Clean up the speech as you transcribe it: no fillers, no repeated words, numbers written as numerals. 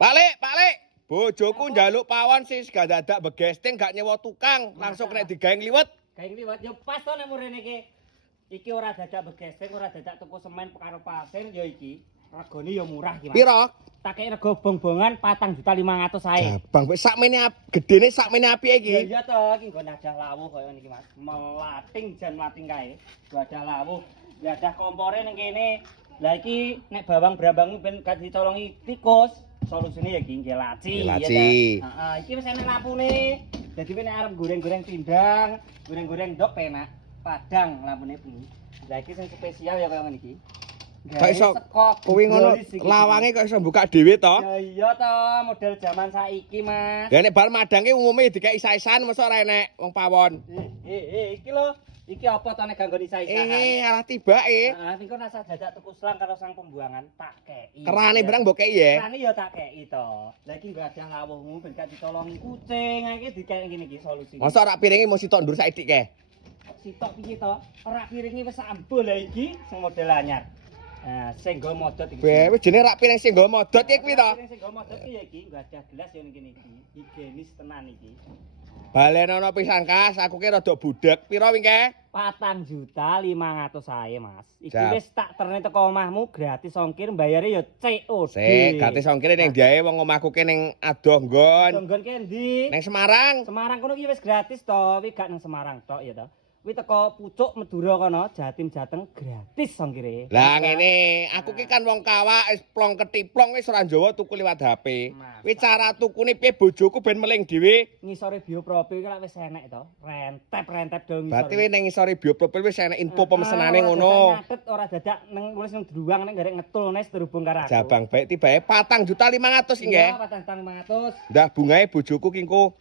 Pak Lek. Bojoku njaluk pawon sis gak dadak begesting gak nyewa tukang, langsung kena digawe ngliwet. Gawe ngliwet yo pas to nek murene iki. Iki ora dadak begesting, ora dadak tuku semen karo pasir yo iki. Regane yo murah iki, Mas. Piro? Tak kei rego bong-bongan 4.500.000 ae. Jabang kowe sakmene gedene sakmene apike iki. Ya iya to, iki nggo nadah lawuh kaya niki, Mas. Melating jan melating kae. Wadah lawuh, wadah kompore ning kene. Lah iki nek bawang brambang ben gak dicolongi tikus. Solusine ya iki nggih laci. Laci. Heeh, iki wis enak lampune. Dadi nek arep goreng-goreng pindang, goreng-goreng ndok penak. Padang lampune bunyi. Lah iki sing spesial ya kaya ngene iki. Kok iso kuwi ngono lawange kok iso buka dhewe to? Ya iya to, model zaman saiki, Mas. Ya nek bar madangke umume dikek isa-isan mosok ora enek wong pawon. Iki lho. Iki apa to nek ganggo isa-isahan? Alah tibake. Heeh, niku rasa dadak tuku selang karo sang pembuangan tak kei. Kerane barang mbok kei ya. Kerane ya tak kei to. Lah iki nggo ada lawuhmu ben gak ditolongi kucing, iki dikei ngene iki solusine. Mosok rak piringe mung sitok ndur saithik kae. Sitok piye to? Ora piringe wis ambuh lah iki sing model anyar. Nah, sing nggo modot iki. Wis jenenge rak piring sing nggo modot iki kuwi to. Sing nggo modot iki ya iki, nggo ada gelas ya ning kene iki. Higienis tenan iki. Balenono pisan kas, aku ki rada budek. Piro wingke? 4.500.000 ae, Mas. Iki Jap. wis tak terne teko omahmu gratis ongkir, bayare ya COD. Sik, gratis ongkire ning diae wong omahku ki ning adoh nggon. Nggon ki endi? Ning Semarang. Semarang kono ki wis gratis to, kuwi gak nang Semarang tok ya to. Kuwi teko Pucuk Madura kono, Jatim Jateng gratis ongkire. Lah ngene, aku ki kan wong kawak wis plong ketiplong wis ora njowo tuku liwat HP. Kuwi cara tukune piye bojoku ben meling dhewe. Ngisore biopropil ki lak wis enek to. Rentep dong ngisore. Berarti wis ning ngisore biopropil wis enek info pemesenane ngono. Ora dadak nang nulis nang druwang nek garek ngetul nes terhubung karo aku. Jabang baik tibae 4.500.000 iki nggih. Iya, 4.500. Ndah bungae bojoku ki engko